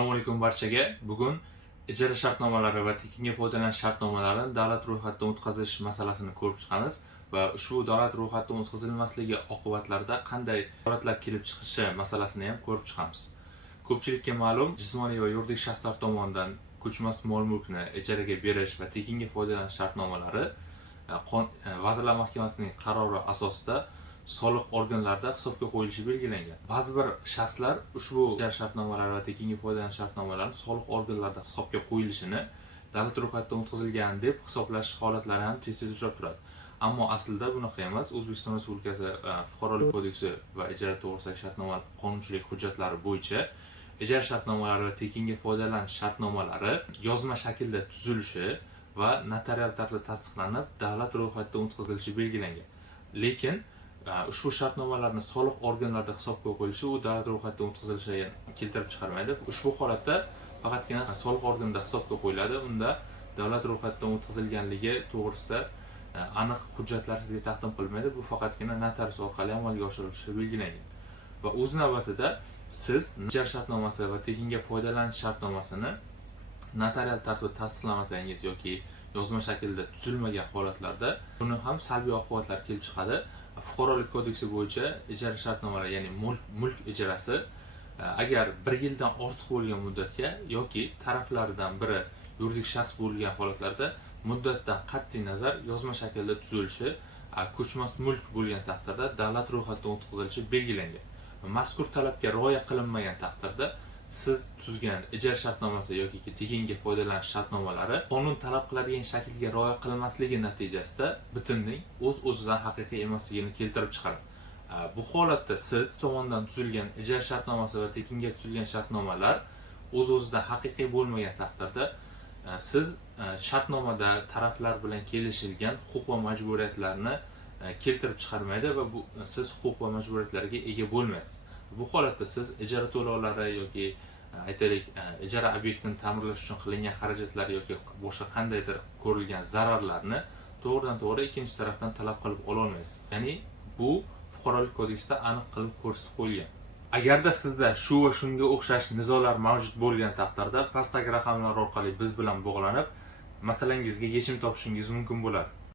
Assalomu alaykum barchaga. Bugun ijara shartnomalari va tekinga foydalanish shartnomalarini davlat ro'yxatidan o'tkazish masalasini ko'rib chiqamiz va ushbu davlat ro'yxatidan o'tkazilmasligi oqibatlarida qanday holatlar kelib chiqishi masalasini ham ko'rib chiqamiz. Ko'pchilikka ma'lum, jismoniy va yuridik shaxslar tomonidan ko'chmas mol-mulkni ijaraga berish va tekinga foydalanish shartnomalari Vazirlar Mahkamasining qarori asosida soliq organlarida hisobga qo'yilishi belgilangan. Ba'zi bir shaxslar ushbu ijara shartnomalari va tekinga foydalanish shartnomalari soliq organlarida hisobga qo'yilishini davlat ro'yxatidan o'tkazilgan deb hisoblash holatlari ham tez-tez uchrab turadi. Ammo aslida bunaqa emas. O'zbekiston Respublikasi Fuqarolik kodeksi va ijara to'g'risidagi shartnomalar qonunchilik hujjatlari bo'yicha ijara shartnomalari va tekinga foydalanish shartnomalari yozma shaklda tuzilishi va notarial tarzda tasdiqlanib davlat ro'yxatidan o'tkazilishi belgilangan. Lekin ushbu shartnomalarni soliq organlarida hisobga qo'yilishi u davlat ro'yxatidan o'tkazilishini keltirib chiqarmaydi. Ushbu holatda faqatgina soliq organida hisobga qo'yiladi. Unda davlat ro'yxatidan o'tkazilganligi to'g'risida aniq hujjatlar sizga taqdim qilinmaydi. Bu faqatgina notarius orqali amalga oshirilishi belgilangan. Va o'z navbatida siz ijara shartnomasi va tekinga foydalanish shartnomasini notarial tarzda tasdiqlamasangiz yoki yozma shaklda tuzilmagan holatlarda buni ham salbiy oqibatlar kelib chiqadi. Fuqarolik kodeksi bo'yicha ijara shartnomalari, ya'ni mulk ijarasi agar 1 yildan ortiq bo'lgan muddatga yoki taraflaridan biri yuridik shaxs bo'lgan holatlarda muddatdan qat'iy nazar yozma shaklda tuzilishi, ko'chmas mulk bo'lgan taqdirda davlat ro'yxatidan o'tkazilishi belgilangan. Mazkur talabga rioya qilinmagan taqdirda siz tuzgan ijara shartnomasi yoki tekinga foydalanish shartnomalari qonun talab qiladigan shaklga rioya qilinmasligi natijasida bitimning o'z-o'zidan haqiqiy emasligini keltirib chiqaradi. Bu holatda siz tomonidan tuzilgan ijara shartnomasi va tekinga tuzilgan shartnomalar o'z-o'zidan haqiqiy bo'lmagan taqdirda siz shartnomada taraflar bilan kelishilgan huquq va majburiyatlarni keltirib chiqarmaydi va siz huquq va majburiyatlarga ega bo'lmaysiz. Bu holatda siz ijara to'lovlari yoki aytaylik ijara obyektini ta'mirlash uchun qilingan xarajatlar yoki boshqa qandaydir ko'rilgan zararlarni to'g'ridan-to'g'ri ikkinchi tarafdan talab qilib ola olmaysiz. Ya'ni bu Fuqarolik kodeksida aniq qilib ko'rsatib qo'yilgan. Agarda sizda shu va shunga o'xshash nizolar mavjud bo'lgan taqdirda pastdagi raqamlar orqali biz bilan bog'lanib, masalangizga yechim topishingiz mumkin bo'ladi.